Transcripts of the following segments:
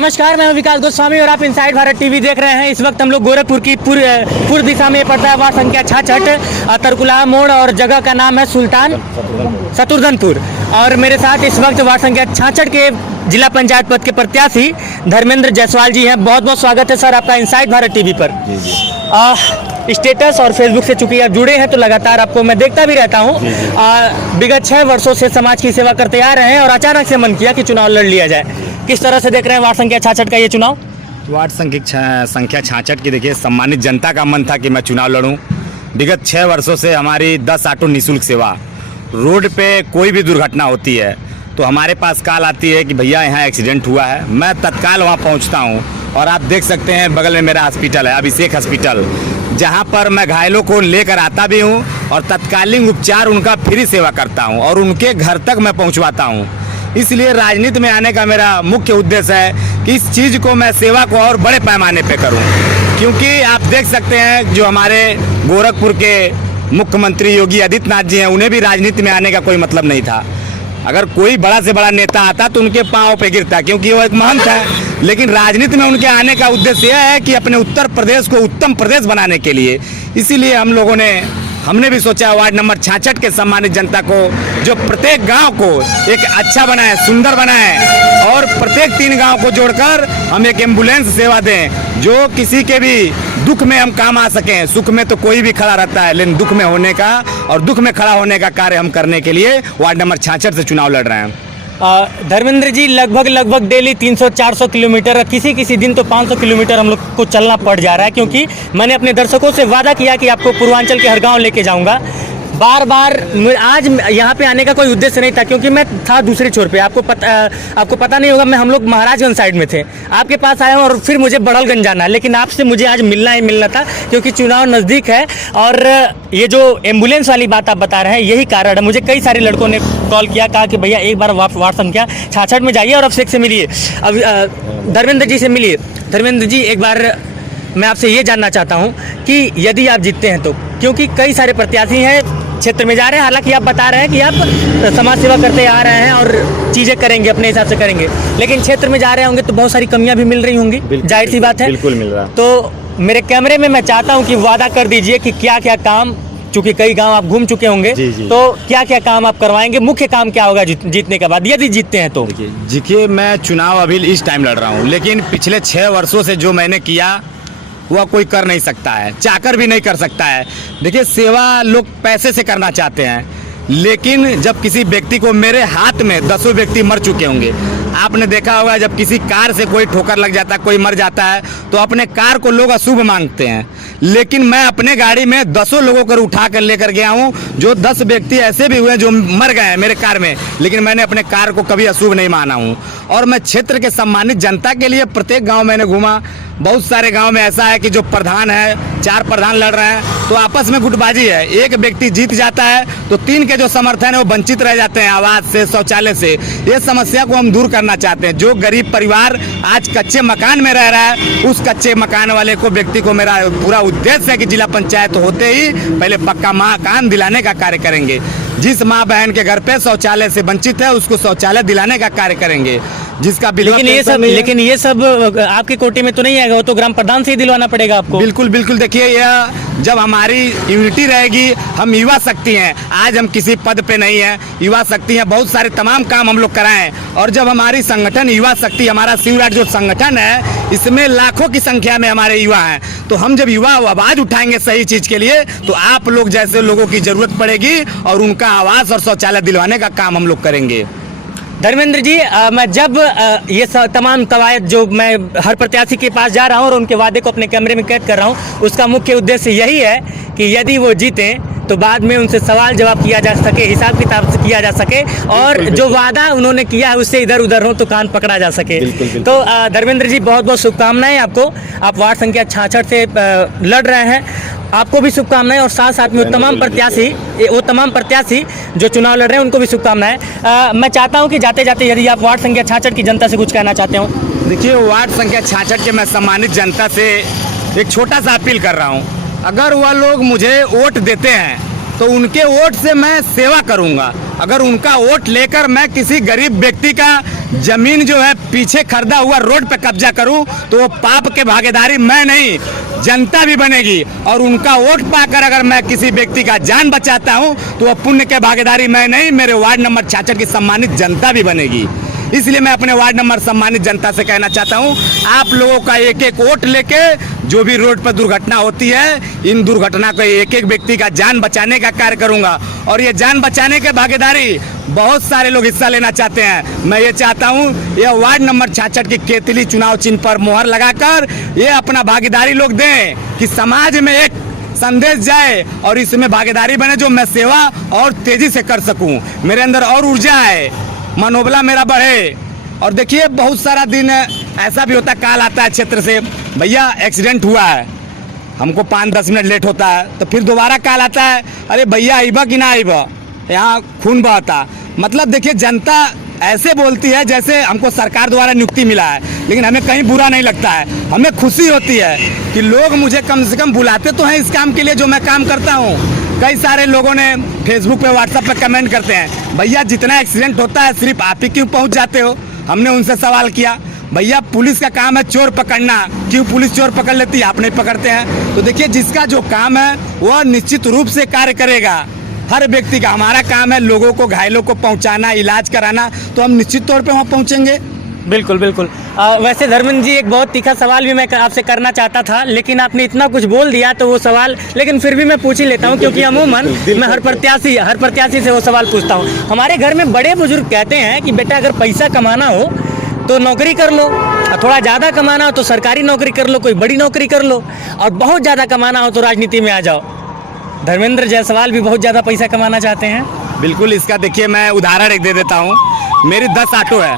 नमस्कार, मैं हूं विकास गोस्वामी और आप इनसाइड भारत टीवी देख रहे हैं। इस वक्त हम लोग गोरखपुर की पूर्व दिशा में पड़ता है वार्ड संख्या 66 तरकुलहा मोड़ और जगह का नाम है सुल्तान शत्रुघ्नपुर। और मेरे साथ इस वक्त वार्ड संख्या 66 के जिला पंचायत पद के प्रत्याशी धर्मेंद्र जायसवाल जी हैं। बहुत बहुत स्वागत है सर आपका इनसाइड भारत टीवी पर। स्टेटस और फेसबुक से चूंकि आप जुड़े हैं तो लगातार आपको मैं देखता भी रहता हूँ। विगत 6 वर्षों से समाज की सेवा करते आ रहे हैं और अचानक से मन किया कि चुनाव लड़ लिया जाए। किस तरह से देख रहे हैं वार्ड संख्या 66 का ये चुनाव? वार्ड संख्या 66 की देखिए, सम्मानित जनता का मन था कि मैं चुनाव लड़ूं। विगत 6 वर्षों से हमारी 10 ऑटो निःशुल्क सेवा, रोड पे कोई भी दुर्घटना होती है तो हमारे पास कॉल आती है कि भैया यहाँ एक्सीडेंट हुआ है। मैं तत्काल वहाँ पहुँचता हूँ और आप देख सकते हैं बगल में मेरा हॉस्पिटल है, अभिषेक हॉस्पिटल, जहाँ पर मैं घायलों को लेकर आता भी हूँ और तत्कालीन उपचार उनका फ्री सेवा करता हूँ और उनके घर तक मैं पहुँचवाता हूँ। इसलिए राजनीति में आने का मेरा मुख्य उद्देश्य है कि इस चीज़ को मैं सेवा को और बड़े पैमाने पे करूं, क्योंकि आप देख सकते हैं जो हमारे गोरखपुर के मुख्यमंत्री योगी आदित्यनाथ जी हैं, उन्हें भी राजनीति में आने का कोई मतलब नहीं था। अगर कोई बड़ा से बड़ा नेता आता तो उनके पाँव पे गिरता, क्योंकि वो एक महंत है। लेकिन राजनीति में उनके आने का उद्देश्य यह है कि अपने उत्तर प्रदेश को उत्तम प्रदेश बनाने के लिए। इसीलिए हमने भी सोचा वार्ड नंबर 66 के सम्मानित जनता को, जो प्रत्येक गांव को एक अच्छा बनाए, सुंदर बनाए और प्रत्येक 3 गांव को जोड़कर हम एक एम्बुलेंस सेवा दें, जो किसी के भी दुख में हम काम आ सकें। सुख में तो कोई भी खड़ा रहता है, लेकिन दुख में खड़ा होने का कार्य हम करने के लिए वार्ड नंबर 66 से चुनाव लड़ रहे हैं। धर्मेंद्र जी, लगभग डेली 300-400 किलोमीटर, किसी दिन तो 500 किलोमीटर हम लोग को चलना पड़ जा रहा है, क्योंकि मैंने अपने दर्शकों से वादा किया कि आपको पूर्वांचल के हर गांव लेके जाऊंगा। बार आज यहाँ पे आने का कोई उद्देश्य नहीं था, क्योंकि मैं था दूसरे छोर पे। आपको पता नहीं होगा, हम लोग महाराजगंज साइड में थे, आपके पास आया हूँ और फिर मुझे बड़लगंज जाना है। लेकिन आपसे मुझे आज मिलना था, क्योंकि चुनाव नज़दीक है। और ये जो एम्बुलेंस वाली बात आप बता रहे हैं, यही कारण है। मुझे कई सारे लड़कों ने कॉल किया, कहा कि भैया एक बार वार्ड संख्या 66 में जाइए और अभिषेक से मिलिए, अब धर्मेंद्र जी से मिलिए। धर्मेंद्र जी, एक बार मैं आपसे ये जानना चाहता हूँ कि यदि आप जीतते हैं तो, क्योंकि कई सारे प्रत्याशी हैं क्षेत्र में जा रहे हैं, हालांकि आप बता रहे हैं कि आप समाज सेवा करते आ रहे हैं और चीज़ें करेंगे, अपने हिसाब से करेंगे, लेकिन क्षेत्र में जा रहे होंगे तो बहुत सारी कमियां भी मिल रही होंगी, जाहिर सी बात है। बिल्कुल मिल रहा। तो मेरे कैमरे में मैं चाहता हूं कि वादा कर दीजिए कि क्या क्या काम, चूंकि कई गांव आप घूम चुके होंगे, तो क्या क्या काम आप करवाएंगे, मुख्य काम क्या होगा जीतने के बाद, यदि जीतते हैं तो? देखिए, मैं चुनाव अभी इस टाइम लड़ रहा हूँ, लेकिन पिछले 6 वर्षों से जो मैंने किया वह कोई कर नहीं सकता है, चाहकर भी नहीं कर सकता है। देखिए, सेवा लोग पैसे से करना चाहते हैं, लेकिन जब किसी व्यक्ति को, मेरे हाथ में 10 व्यक्ति मर चुके होंगे, आपने देखा होगा जब किसी कार से कोई ठोकर लग जाता है, कोई मर जाता है, तो अपने कार को लोग अशुभ मांगते हैं। लेकिन मैं अपने गाड़ी में 10 लोगों को उठा कर लेकर गया हूं, जो 10 व्यक्ति ऐसे भी हुए जो मर गए हैं मेरे कार में, लेकिन मैंने अपने कार को कभी अशुभ नहीं माना हूं। और मैं क्षेत्र के सम्मानित जनता के लिए प्रत्येक गांव मैंने घूमा। बहुत सारे गांव में ऐसा है कि जो प्रधान है, 4 प्रधान लड़ रहे हैं तो आपस में गुटबाजी है, एक व्यक्ति जीत जाता है तो 3 के जो समर्थन है वो वंचित रह जाते हैं आवास से, शौचालय से। ये समस्या को हम दूर करना चाहते हैं। जो गरीब परिवार आज कच्चे मकान में रह रहा है, उस कच्चे मकान वाले को, व्यक्ति को, मेरा पूरा उद्देश्य है कि जिला पंचायत होते ही पहले पक्का मकान दिलाने का कार्य करेंगे। जिस माँ बहन के घर पे शौचालय से वंचित है उसको शौचालय दिलाने का कार्य करेंगे, जिसका लेकिन ये सब आपके कोटे में तो नहीं आएगा, वो तो ग्राम प्रधान से ही दिलवाना पड़ेगा आपको। बिल्कुल। देखिए, यह जब हमारी यूनिटी रहेगी, हम युवा शक्ति हैं, आज हम किसी पद पे नहीं है, युवा शक्ति हैं, बहुत सारे तमाम काम हम लोग कराएं। और जब हमारी संगठन युवा शक्ति, हमारा शिवराज जो संगठन है, इसमें लाखों की संख्या में हमारे युवा हैं, तो हम जब युवा आवाज उठाएंगे सही चीज के लिए, तो आप लोग जैसे लोगों की जरूरत पड़ेगी और उनका आवास और शौचालय दिलवाने का काम हम लोग करेंगे। धर्मेंद्र जी, मैं जब ये तमाम कवायद जो मैं हर प्रत्याशी के पास जा रहा हूँ और उनके वादे को अपने कैमरे में कैद कर रहा हूँ, उसका मुख्य उद्देश्य यही है कि यदि वो जीतें तो बाद में उनसे सवाल जवाब किया जा सके, हिसाब किताब से किया जा सके, और जो वादा उन्होंने किया है उससे इधर उधर हो तो कान पकड़ा जा सके। तो धर्मेंद्र जी, बहुत बहुत शुभकामनाएं आपको। आप वार्ड संख्या 66 से लड़ रहे हैं, आपको भी शुभकामनाएं, और साथ साथ में वो तमाम प्रत्याशी जो चुनाव लड़ रहे हैं उनको भी शुभकामनाएं। मैं चाहता हूं कि जाते जाते यदि आप वार्ड संख्या 66 की जनता से कुछ कहना चाहते हो। देखिए, वार्ड संख्या 66 के मैं सम्मानित जनता से एक छोटा सा अपील कर रहा हूं, अगर वह लोग मुझे वोट देते हैं तो उनके वोट से मैं सेवा करूंगा। अगर उनका वोट लेकर मैं किसी गरीब व्यक्ति का जमीन जो है पीछे खरीदा हुआ रोड पे कब्जा करूं तो वो पाप के भागीदारी मैं नहीं, जनता भी बनेगी। और उनका वोट पाकर अगर मैं किसी व्यक्ति का जान बचाता हूं तो वो पुण्य के भागीदारी मैं नहीं, मेरे वार्ड नंबर 66 की सम्मानित जनता भी बनेगी। इसलिए मैं अपने वार्ड नंबर सम्मानित जनता से कहना चाहता हूं, आप लोगों का एक एक वोट लेके जो भी रोड पर दुर्घटना होती है, इन दुर्घटना को एक एक व्यक्ति का जान बचाने का कार्य करूंगा। और ये जान बचाने के भागीदारी बहुत सारे लोग हिस्सा लेना चाहते हैं। मैं ये चाहता हूं ये वार्ड नंबर 66 की केतली चुनाव चिन्ह पर मोहर लगाकर ये अपना भागीदारी लोग दें कि समाज में एक संदेश जाए और इसमें भागीदारी बने, जो मैं सेवा और तेजी से कर सकूं, मेरे अंदर और ऊर्जा है, मनोबला मेरा बढ़े। और देखिए बहुत सारा दिन ऐसा भी होता है, कॉल आता है क्षेत्र से, भैया एक्सीडेंट हुआ है, हमको 5-10 मिनट लेट होता है, तो फिर दोबारा कॉल आता है, अरे भैया आइबा कि ना आइबा, यहाँ खून बहता। मतलब देखिए जनता ऐसे बोलती है जैसे हमको सरकार द्वारा नियुक्ति मिला है, लेकिन हमें कहीं बुरा नहीं लगता है, हमें खुशी होती है कि लोग मुझे कम से कम बुलाते तो हैं इस काम के लिए जो मैं काम करता हूँ। कई सारे लोगों ने फेसबुक पे व्हाट्सएप पे कमेंट करते हैं, भैया जितना एक्सीडेंट होता है सिर्फ आप ही क्यों पहुँच जाते हो। हमने उनसे सवाल किया, भैया पुलिस का काम है चोर पकड़ना, क्यों पुलिस चोर पकड़ लेती है, आप नहीं पकड़ते हैं। तो देखिए जिसका जो काम है वह निश्चित रूप से कार्य करेगा, हर व्यक्ति का। हमारा काम है लोगों को, घायलों को पहुंचाना, इलाज कराना, तो हम निश्चित तौर पे वहाँ पहुंचेंगे। बिल्कुल बिल्कुल। वैसे धर्मेंद्र जी, एक बहुत तीखा सवाल भी मैं आपसे करना चाहता था, लेकिन आपने इतना कुछ बोल दिया तो वो सवाल, लेकिन फिर भी मैं पूछ ही लेता हूँ, क्योंकि अमूमन मैं हर प्रत्याशी से वो सवाल पूछता हूँ। हमारे घर में बड़े बुजुर्ग कहते हैं कि बेटा अगर पैसा कमाना हो तो नौकरी कर लो, और थोड़ा ज़्यादा कमाना हो तो सरकारी नौकरी कर लो, कोई बड़ी नौकरी कर लो, और बहुत ज़्यादा कमाना हो तो राजनीति में आ जाओ। धर्मेंद्र जायसवाल भी बहुत ज़्यादा पैसा कमाना चाहते हैं। बिल्कुल, इसका देखिए मैं उदाहरण एक दे देता हूँ। मेरी 10 ऑटो है,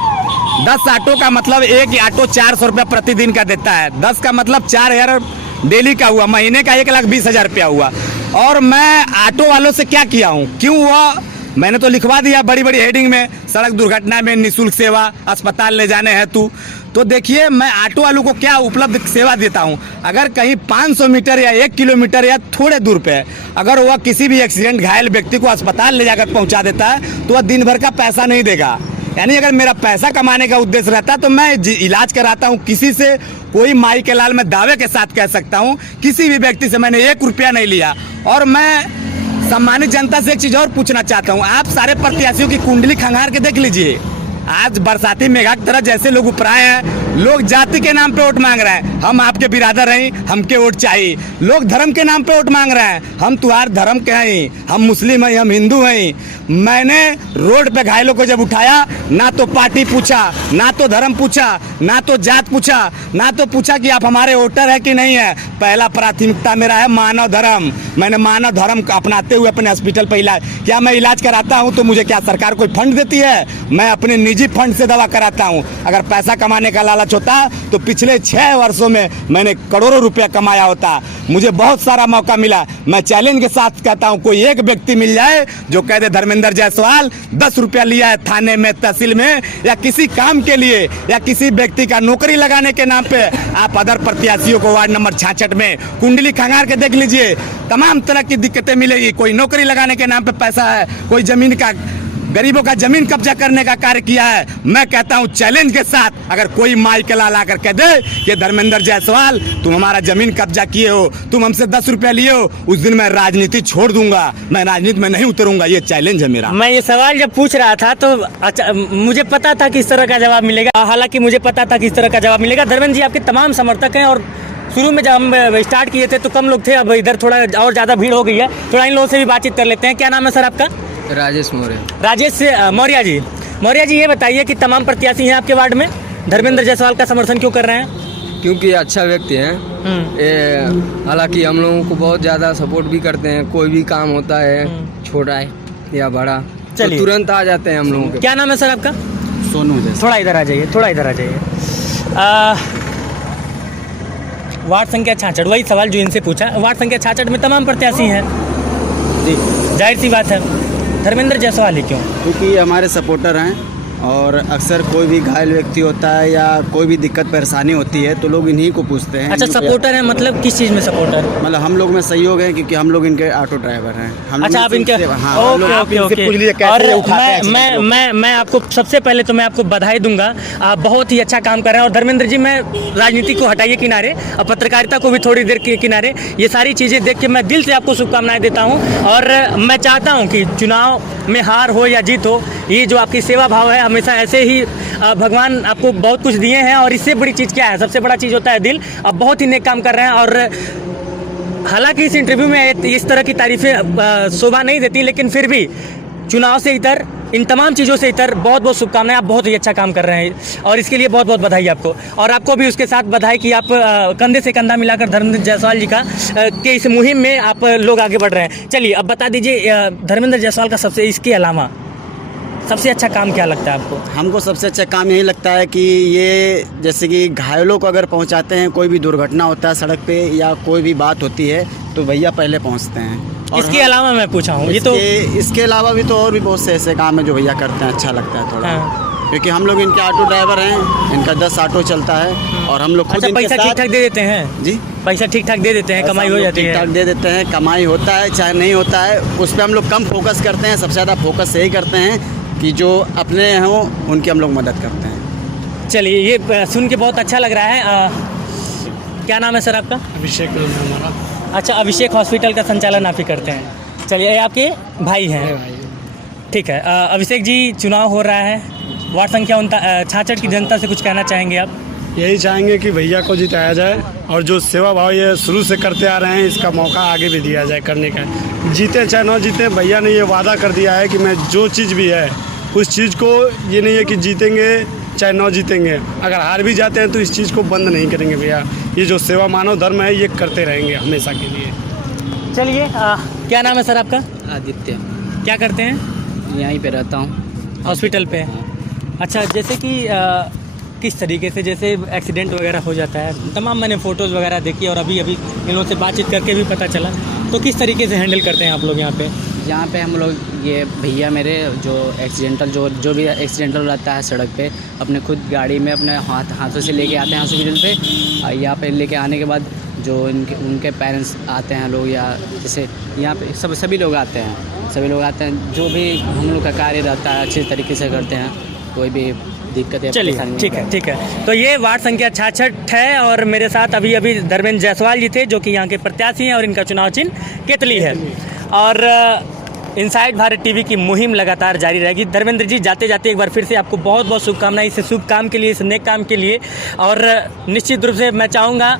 10 ऑटो का मतलब एक ऑटो 400 रुपया प्रतिदिन का देता है, 10 का मतलब 4000 डेली का हुआ, महीने का 1,20,000 रुपया हुआ। और मैं ऑटो वालों से क्या किया हूँ, क्यों हुआ, मैंने तो लिखवा दिया बड़ी बड़ी हेडिंग में, सड़क दुर्घटना में निःशुल्क सेवा, अस्पताल ले जाने हेतु। तो देखिए मैं ऑटो वालों को क्या उपलब्ध सेवा देता हूं, अगर कहीं 500 मीटर या 1 किलोमीटर या थोड़े दूर पे अगर वह किसी भी एक्सीडेंट घायल व्यक्ति को अस्पताल ले जाकर पहुंचा देता है तो वह दिन भर का पैसा नहीं देगा। यानी अगर मेरा पैसा कमाने का उद्देश्य रहता तो मैं इलाज कराता हूं किसी से, कोई माई के लाल मैं दावे के साथ कह सकता हूं, किसी भी व्यक्ति से मैंने 1 रुपया नहीं लिया। और मैं सम्मानित जनता से एक चीज और पूछना चाहता हूं, आप सारे प्रत्याशियों की कुंडली खंगार के देख लीजिए। आज बरसाती मेघा की तरह जैसे लोग उपराए हैं, लोग जाति के नाम पे वोट मांग रहे हैं, हम आपके बिरादर हैं, हमके वोट चाहिए। लोग धर्म के नाम पे वोट मांग रहे हैं, हम तुम्हारे धर्म के हैं, हम मुस्लिम हैं, हम हिंदू हैं। मैंने रोड पे घायलों को जब उठाया, ना तो पार्टी पूछा, ना तो धर्म पूछा, ना तो जात पूछा, ना तो पूछा कि आप हमारे वोटर है कि नहीं है। पहला प्राथमिकता मेरा है मानव धर्म। मैंने मानव धर्म अपनाते हुए अपने हॉस्पिटल पर इलाज, क्या मैं इलाज कराता हूं तो मुझे क्या सरकार कोई फंड देती है? मैं अपने निजी फंड से दवा कराता हूं। अगर पैसा कमाने का लालच होता तो पिछले 6 वर्षों में मैंने करोड़ों रुपया कमाया होता। मुझे बहुत सारा मौका मिला। मैं चैलेंज के साथ कहता हूं, कोई एक व्यक्ति मिल जाए जो कह दे धर्मेंद्र जायसवाल 10 रुपया लिया है थाने में, तहसील में, या किसी काम के लिए, या किसी व्यक्ति का नौकरी लगाने के नाम पे। आप अदर प्रत्याशियों को वार्ड नंबर 66 में कुंडली खंगार के देख लीजिए, तमाम तरह की दिक्कतें मिलेगी। कोई नौकरी लगाने के नाम पे पैसा है, कोई जमीन का, गरीबों का जमीन कब्जा करने का कार्य किया है। मैं कहता हूं चैलेंज के साथ, अगर कोई माई के लाल आकर कह दे कि धर्मेंद्र जायसवाल तुम हमारा जमीन कब्जा किए हो, तुम हमसे 10 रुपया लिए हो, उस दिन मैं राजनीति छोड़ दूंगा, मैं राजनीति में नहीं उतरूंगा। ये चैलेंज है मेरा। मैं ये सवाल जब पूछ रहा था तो अच्छा, मुझे पता था कि इस तरह का जवाब मिलेगा। हालांकि मुझे पता था कि इस तरह का जवाब मिलेगा। धर्मेंद्र जी आपके तमाम समर्थक हैं, और शुरू में जब हम स्टार्ट किए थे तो कम लोग थे, अब इधर थोड़ा और ज़्यादा भीड़ हो गई है। थोड़ा इन लोगों से भी बातचीत कर लेते हैं। क्या नाम है सर आपका? राजेश मौर्य। राजेश मौर्य जी, मौर्य जी ये बताइए कि तमाम प्रत्याशी हैं आपके वार्ड में, धर्मेंद्र जायसवाल का समर्थन क्यों कर रहे हैं? क्योंकि अच्छा व्यक्ति हैं। हालांकि हम लोगों को बहुत ज़्यादा सपोर्ट भी करते हैं, कोई भी काम होता है छोटा है या बड़ा तो तुरंत आ जाते हैं हम लोगों के। क्या नाम है सर आपका? सोनू। थोड़ा इधर आ जाइए, थोड़ा इधर आ जाइए। वार्ड संख्या 66, वही सवाल जो इनसे पूछा। वार्ड संख्या 66 में तमाम प्रत्याशी हैं जी, जाहिर सी बात है। धर्मेंद्र जायसवाल ही क्यों? क्योंकि हमारे सपोर्टर हैं और अक्सर कोई भी घायल व्यक्ति होता है या कोई भी दिक्कत परेशानी होती है तो लोग इन्हीं को पूछते हैं। अच्छा, सपोर्टर है, मतलब किस चीज़ में सपोर्टर? मतलब हम लोग में सहयोग है क्योंकि हम लोग इनके ऑटो ड्राइवर हैं। हम अच्छा, लोग आप इनके, हाँ, ओके। और मैं आपको सबसे पहले तो मैं आपको बधाई दूंगा, आप बहुत ही अच्छा काम कर रहे हैं। और धर्मेंद्र जी, मैं राजनीति को हटाइए किनारे और पत्रकारिता को भी थोड़ी देर के किनारे, ये सारी चीज़ें देख के मैं दिल से आपको शुभकामनाएं देता हूँ। और मैं चाहता हूँ कि चुनाव में हार हो या जीत हो, ये जो आपकी सेवा भाव है हमेशा ऐसे ही भगवान आपको बहुत कुछ दिए हैं। और इससे बड़ी चीज़ क्या है? सबसे बड़ा चीज़ होता है दिल। आप बहुत ही नेक काम कर रहे हैं। और हालांकि इस इंटरव्यू में इस तरह की तारीफें शोभा नहीं देती, लेकिन फिर भी चुनाव से इतर, इन तमाम चीज़ों से इतर बहुत बहुत शुभकामनाएं। आप बहुत ही अच्छा काम कर रहे हैं और इसके लिए बहुत बहुत बधाई आपको। और आपको भी उसके साथ बधाई कि आप कंधे से कंधा मिलाकर धर्मेंद्र जायसवाल जी का के इस मुहिम में आप लोग आगे बढ़ रहे हैं। चलिए, अब बता दीजिए धर्मेंद्र जायसवाल का सबसे, इसके अलावा सबसे अच्छा काम क्या लगता है आपको? हमको सबसे अच्छा काम यही लगता है कि ये जैसे कि घायलों को अगर पहुंचाते हैं, कोई भी दुर्घटना होता है सड़क पे या कोई भी बात होती है तो भैया पहले पहुंचते हैं। और इसके अलावा मैं पूछा हूँ, ये तो इसके अलावा भी तो और भी बहुत से ऐसे काम है जो भैया करते हैं, अच्छा लगता है थोड़ा। हाँ। क्योंकि हम लोग इनके ऑटो ड्राइवर हैं, इनका 10 ऑटो चलता है और हम लोग खुद अच्छा, इनके पैसा साथ ठीक ठाक दे देते हैं? जी, पैसा ठीक ठाक दे देते हैं, कमाई हो जाती है? ठीक ठाक दे देते हैं, कमाई होता है चाहे नहीं होता है, उस पर हम लोग कम फोकस करते हैं। सबसे ज़्यादा फोकस यही करते हैं कि जो अपने हों उनकी हम लोग मदद करते हैं। चलिए, ये सुन के बहुत अच्छा लग रहा है। क्या नाम है सर आपका? अभिषेक नाम है हमारा। अच्छा, अभिषेक हॉस्पिटल का संचालन आप ही करते हैं। चलिए, ये आपके भाई हैं? ठीक है। अभिषेक जी, चुनाव हो रहा है, वार्ड संख्या 66 की जनता से कुछ कहना चाहेंगे आप? यही चाहेंगे कि भैया को जिताया जाए और जो सेवा भाव ये शुरू से करते आ रहे हैं, इसका मौका आगे भी दिया जाए करने का। जीते चाहे न जीते, भैया ने ये वादा कर दिया है कि मैं जो चीज़ भी है उस चीज़ को, ये नहीं है कि जीतेंगे चाहे न जीतेंगे, अगर हार भी जाते हैं तो इस चीज़ को बंद नहीं करेंगे भैया। ये जो सेवा मानव धर्म है ये करते रहेंगे हमेशा के लिए। चलिए, क्या नाम है सर आपका? आदित्य, क्या करते हैं? यहीं पे रहता हूँ, हॉस्पिटल पे। अच्छा, जैसे कि किस तरीके से जैसे एक्सीडेंट वगैरह हो जाता है, तमाम मैंने फ़ोटोज़ वगैरह देखी और अभी इन लोगों से बातचीत करके भी पता चला, तो किस तरीके से हैंडल करते हैं आप लोग यहाँ पे? यहाँ पे हम लोग, ये भैया मेरे जो एक्सीडेंटल जो भी एक्सीडेंटल रहता है सड़क पे, अपने खुद गाड़ी में अपने हाथों से लेके आते हैं हॉस्पिटल पे। यहाँ पे लेके आने के बाद जो उनके पेरेंट्स आते हैं लोग, या जैसे यहाँ पे सभी लोग आते हैं, जो भी हम लोग का कार्य रहता है अच्छे तरीके से करते हैं, कोई भी दिक्कत है। चलिए, ठीक है। तो ये वार्ड संख्या 66 है और मेरे साथ अभी धर्मेंद्र जायसवाल जी थे, जो कि यहाँ के प्रत्याशी हैं और इनका चुनाव चिन्ह केतली है। और इनसाइड भारत टीवी की मुहिम लगातार जारी रहेगी। धर्मेंद्र जी, जाते जाते एक बार फिर से आपको बहुत बहुत शुभकामनाएं इस शुभ काम के लिए, इस नेक काम के लिए। और निश्चित रूप से मैं चाहूँगा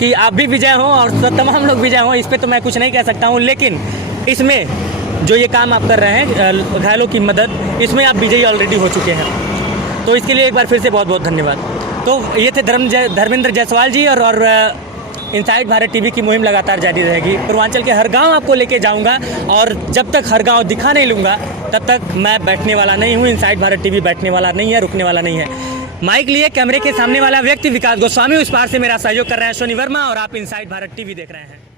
कि आप भी विजय हों और तमाम लोग विजय हों। इस पर तो मैं कुछ नहीं कह सकता हूँ, लेकिन इसमें जो ये काम आप कर रहे हैं, घायलों की मदद, इसमें आप विजयी ऑलरेडी हो चुके हैं, तो इसके लिए एक बार फिर से बहुत बहुत धन्यवाद। तो ये थे धर्मेंद्र जायसवाल जी। और इनसाइड भारत टीवी की मुहिम लगातार जारी रहेगी। पूर्वांचल के हर गांव आपको लेके जाऊंगा और जब तक हर गांव दिखा नहीं लूँगा तब तक मैं बैठने वाला नहीं हूँ। इनसाइड भारत टीवी बैठने वाला नहीं है, रुकने वाला नहीं है। माइक लिए कैमरे के सामने वाला व्यक्ति विकास गोस्वामी, उस पार से मेरा सहयोग कर रहे हैं सोनी वर्मा, और आप इनसाइड भारत टीवी देख रहे हैं।